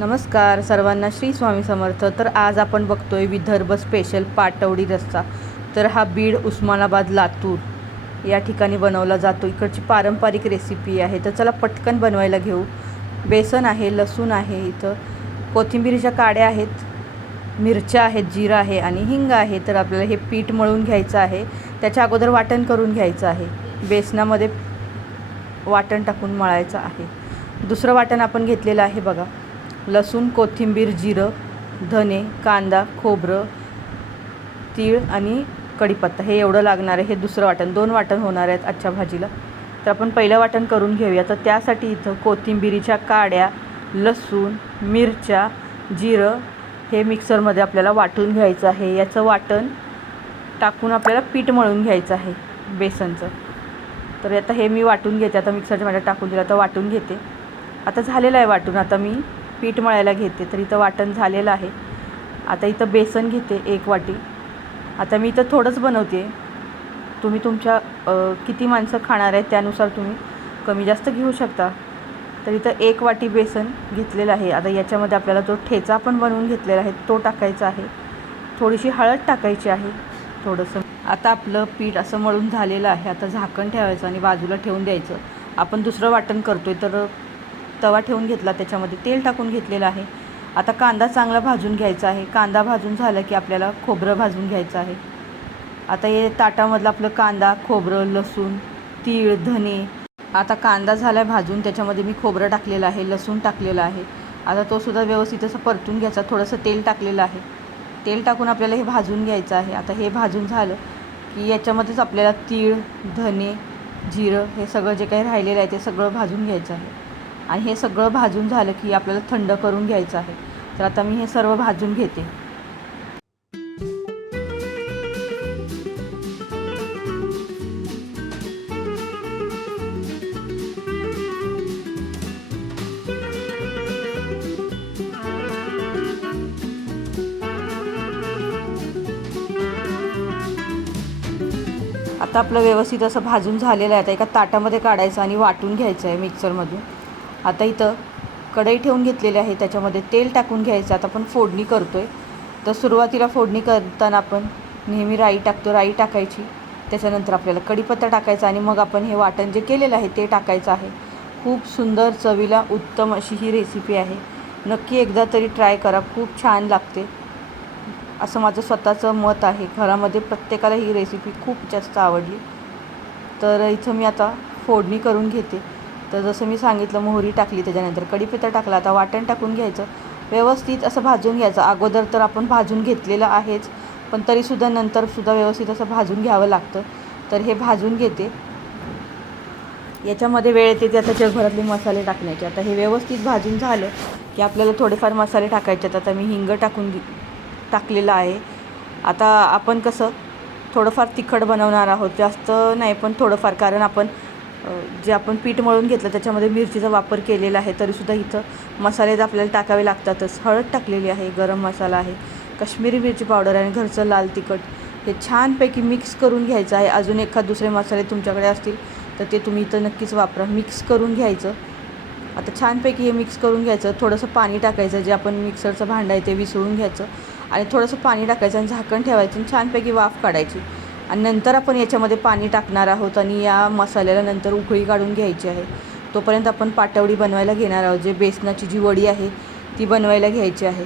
नमस्कार सर्वांना श्री स्वामी समर्थ. तर आज आपण बघतोय विदर्भ स्पेशल पाटवडी रस्सा. तर हा बीड उस्मानाबाद लातूर या ठिकाणी बनवला जातो. इकडची पारंपरिक रेसिपी आहे. तर चला पटकन बनवायला घेऊ. बेसन आहे लसूण आहे इथं. कोथिंबीरच्या काड्या आहेत मिरच्या आहेत जिरं आहे आणि हिंग आहे. तर आपल्याला हे पीठ मळून घ्यायचं आहे. त्याच्या अगोदर वाटण करून घ्यायचं आहे. बेसनामध्ये वाटण टाकून मळायचं आहे. दुसरं वाटण आपण घेतलेलं आहे बघा. लसूण कोथिंबीर जिरं धने कांदा खोबरं तीळ आणि कढीपत्ता. हे एवढं लागणार आहे. हे दुसरं वाटण. दोन वाटण होणार आहेत आजच्या भाजीला. तर आपण पहिलं वाटण करून घेऊया. तर त्यासाठी इथं कोथिंबिरीच्या काड्या लसूण मिरच्या जिरं हे मिक्सरमध्ये आपल्याला वाटून घ्यायचं आहे. याचं वाटण टाकून आपल्याला पीठ मळून घ्यायचं आहे बेसनचं. तर आता हे मी वाटून घेते. आता मिक्सरच्या माझ्या टाकून दिलं आता वाटून घेते. आता झालेलं आहे वाटून. आता मी पीठ मळायला घेते तर इथं वाटण झालेलं आहे. आता इथं बेसन घेते एक वाटी. आता मी इथं थोडंच बनवते. तुम्ही तुमच्या किती माणसं खाणार आहेत त्यानुसार तुम्ही कमी जास्त घेऊ शकता. तर इथं एक वाटी बेसन घेतलेलं आहे. आता याच्यामध्ये आपल्याला जो ठेचा पण बनवून घेतलेला आहे तो टाकायचा आहे. थोडीशी हळद टाकायची आहे थोडंसं. आता आपलं पीठ असं मळून झालेलं आहे. आता झाकण ठेवायचं आणि बाजूला ठेवून द्यायचं. आपण दुसरं वाटण करतो आहे तर तवा ठेवून घेतला त्याच्यामध्ये तेल टाकून घेतलेलं आहे. आता कांदा चांगला भाजून घ्यायचा आहे. कांदा भाजून झाला की आपल्याला खोबरं भाजून घ्यायचं आहे. आता हे ताटामधलं आपलं कांदा खोबरं लसूण तीळ धने आता कांदा झाला भाजून त्याच्यामध्ये मी खोबरं टाकलेलं आहे लसूण टाकलेलं आहे. आता तो सुद्धा व्यवस्थित असं परतून घ्यायचा थोडंसं तेल टाकलेलं आहे. तेल टाकून आपल्याला हे भाजून घ्यायचं आहे. आता हे भाजून झालं की याच्यामध्येच आपल्याला तीळ धने जिरं हे सगळं जे काही राहिलेलं आहे ते सगळं भाजून घ्यायचं आहे. आणि हे सगळं भाजून झालं की आपल्याला थंड करून घ्यायचं आहे. तर आता मी हे सर्व भाजून घेते. आता आपलं व्यवस्थित असं भाजून झालेलं आहे. आता एका ताटामध्ये काढायचं आणि वाटून घ्यायचं आहे मिक्सरमधून आता इथं कढई ठेवून घेतलेली आहे त्याच्यामध्ये तेल टाकून घ्यायचं आता आपण फोडणी करतो आहे तर सुरुवातीला फोडणी करताना आपण नेहमी राई टाकतो राई टाकायची. त्याच्यानंतर आपल्याला कढीपत्ता टाकायचा आणि मग आपण हे वाटण जे केलेलं आहे ते टाकायचं आहे. खूप सुंदर चवीला उत्तम अशी ही रेसिपी आहे. नक्की एकदा तरी ट्राय करा खूप छान लागते. असं माझं स्वतःचं मत आहे. घरामध्ये प्रत्येकाला ही रेसिपी खूप जास्त आवडली. तर इथं मी आता फोडणी करून घेते. तर जसं मी सांगितलं मोहरी टाकली त्याच्यानंतर कढीपत्ता टाकला. आता वाटण टाकून घ्यायचं. व्यवस्थित असं भाजून घ्यायचं. अगोदर तर आपण भाजून घेतलेलं आहेच पण तरीसुद्धा नंतरसुद्धा व्यवस्थित असं भाजून घ्यावं लागतं. तर हे भाजून घेते. याच्यामध्ये वेळ येते ते आता जगभरातले मसाले टाकण्याचे. आता हे व्यवस्थित भाजून झालं की आपल्याला थोडेफार मसाले टाकायचे आहेत. आता मी हिंग टाकून टाकलेलं आहे. आता आपण कसं थोडंफार तिखट बनवणार आहोत. जास्त नाही पण थोडंफार. कारण आपण जे आपण पीठ मळून घेतलं त्याच्यामध्ये मिरचीचा वापर केलेला आहे तरीसुद्धा इथं मसाले तर आपल्याला टाकावे लागतातच. हळद टाकलेली आहे गरम मसाला आहे काश्मीरी मिरची पावडर आणि घरचं लाल तिखट. हे छानपैकी मिक्स करून घ्यायचं आहे. अजून एखाद दुसरे मसाले तुमच्याकडे असतील तर ते तुम्ही इथं नक्कीच वापरा. मिक्स करून घ्यायचं. आता छानपैकी हे मिक्स करून घ्यायचं. थोडंसं पाणी टाकायचं जे आपण मिक्सरचं भांडं आहे ते विसळून घ्यायचं. आणि थोडंसं पाणी टाकायचं आणि झाकण ठेवायचं आणि छानपैकी वाफ काढायची. आणि नंतर आपण याच्यामध्ये पाणी टाकणार आहोत आणि या मसाल्याला नंतर उकळी काढून घ्यायची आहे. तोपर्यंत आपण पाटवडी बनवायला घेणार आहोत. जे बेसनाची जी वडी आहे ती बनवायला घ्यायची आहे.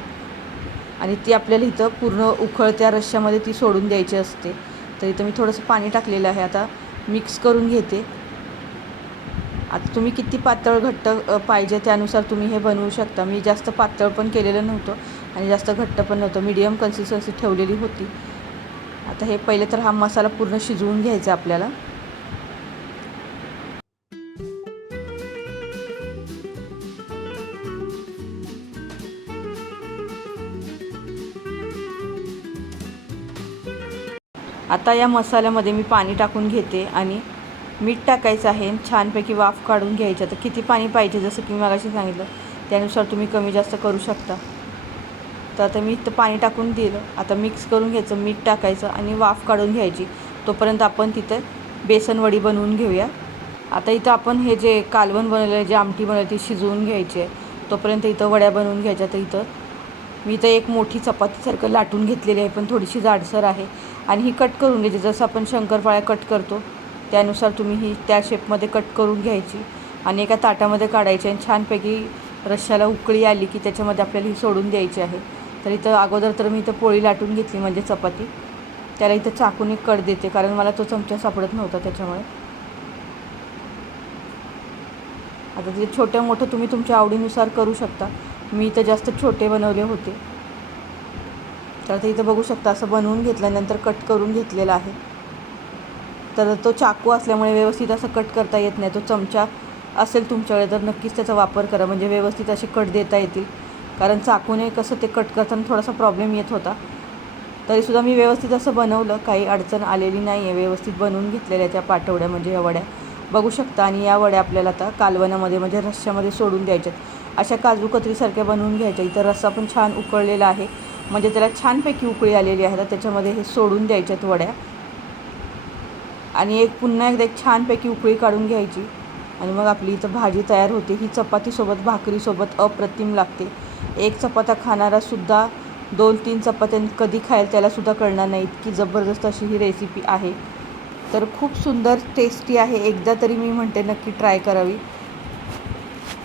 आणि ती आपल्याला इथं पूर्ण उकळत्या रश्श्यामध्ये ती सोडून द्यायची असते. तर इथं मी थोडंसं पाणी टाकलेलं आहे. आता मिक्स करून घेते. आता तुम्ही किती पातळ घट्ट पाहिजे त्यानुसार तुम्ही हे बनवू शकता. मी जास्त पातळ पण केलेलं नव्हतं आणि जास्त घट्ट पण नव्हतं. मीडियम कन्सिस्टन्सी ठेवलेली होती. आता हे पहिले तर हा मसाला पूर्ण शिजवून घ्यायचा आपल्याला. आता या मसाल्यामध्ये मी पाणी टाकून घेते आणि मीठ टाकायचं आहे छानपैकी वाफ काढून घ्यायची. आता किती पाणी पाहिजे जसं की मी मागाशी सांगितलं त्यानुसार तुम्ही कमी जास्त करू शकता. तर आता मी इथं पाणी टाकून दिलं. आता मिक्स करून घ्यायचं मीठ टाकायचं आणि वाफ काढून घ्यायची. तोपर्यंत आपण तिथं बेसनवडी बनवून घेऊया. आता इथं आपण हे जे कालवण बनवलेलं आहे जे आमटी बनवली ती शिजवून घ्यायची आहे. तोपर्यंत इथं वड्या बनवून घ्यायच्या. तर इथं मी इथं एक मोठी चपातीसारखं लाटून घेतलेली आहे पण थोडीशी जाडसर आहे. आणि ही कट करून घ्यायची. जसं आपण शंकरपाळ्या कट करतो त्यानुसार तुम्ही ही त्या शेपमध्ये कट करून घ्यायची आणि एका ताटामध्ये काढायची. आणि छानपैकी रश्श्याला उकळी आली की त्याच्यामध्ये आपल्याला ही सोडून द्यायची आहे. तर इथं अगोदर तर मी इथं पोळी लाटून घेतली म्हणजे चपाती. त्याला इथं चाकून एक कट देते कारण मला तो चमचा सापडत नव्हता त्याच्यामुळे. आता ते छोट्या मोठं तुम्ही तुमच्या आवडीनुसार करू शकता. मी इथं जास्त छोटे बनवले होते. तर ते इथं बघू शकता असं बनवून घेतल्यानंतर कट करून घेतलेला आहे. तर तो चाकू असल्यामुळे व्यवस्थित असं कट करता येत नाही. तो चमचा असेल तुमच्याकडे तर नक्कीच त्याचा वापर करा. म्हणजे व्यवस्थित असे कट देता येतील. कारण चाकूने कसं ते कट करताना थोडासा प्रॉब्लेम येत होता. तरीसुद्धा मी व्यवस्थित असं बनवलं. काही अडचण आलेली नाही आहे व्यवस्थित बनवून घेतलेल्या त्या पाठवड्या म्हणजे या वड्या. बघू शकता. आणि या वड्या आपल्याला आता कालवणामध्ये म्हणजे रश्श्यामध्ये सोडून द्यायच्यात. अशा काजू कतरीसारख्या बनवून घ्यायच्या. इथं रस्सा पण छान उकळलेला आहे. म्हणजे त्याला छानपैकी उकळी आलेली आहे. तर त्याच्यामध्ये हे सोडून द्यायच्यात वड्या. आणि एक पुन्हा एकदा एक छानपैकी उकळी काढून घ्यायची. आणि मग आपली इथं भाजी तयार होते. ही चपातीसोबत भाकरीसोबत अप्रतिम लागते. एक चपात्या खाणारासुद्धा दोन तीन चपात्या कधी खायला त्यालासुद्धा कळणार नाही. इतकी जबरदस्त अशी ही रेसिपी आहे. तर खूप सुंदर टेस्टी आहे. एकदा तरी मी म्हणते नक्की ट्राय करावी.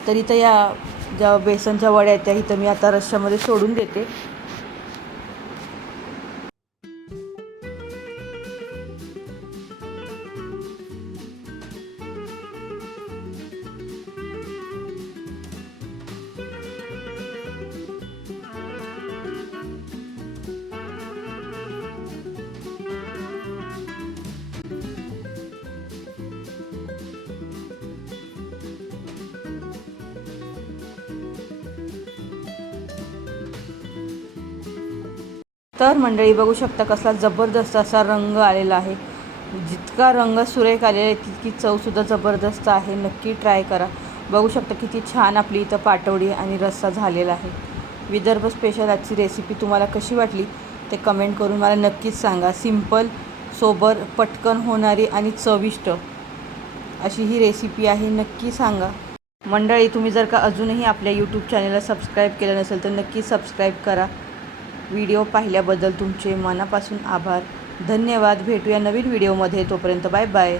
तर इथं या ज्या बेसनच्या वड्या आहेत त्या इथं मी आता रश्श्यामध्ये सोडून देते. तर मंडळी बघू शकता कसला जबरदस्त असा रंग आलेला आहे. जितका रंग सुरेख आलेला आहे तितकी चवसुद्धा जबरदस्त आहे. नक्की ट्राय करा. बघू शकता किती छान आपली इथं पाटवडी आणि रस्सा झालेला आहे. विदर्भ स्पेशल आजची रेसिपी तुम्हाला कशी वाटली ते कमेंट करून मला नक्कीच सांगा. सिंपल सोबर पटकन होणारी आणि चविष्ट अशी ही रेसिपी आहे नक्की सांगा. मंडळी तुम्ही जर का अजूनही आपल्या यूट्यूब चॅनलला सबस्क्राईब केलं नसेल तर नक्की सबस्क्राईब करा. व्हिडिओ पाहिल्याबद्दल तुमचे मनापासून आभार. धन्यवाद. भेटूया नवीन व्हिडिओमध्ये. तोपर्यंत बाय बाय.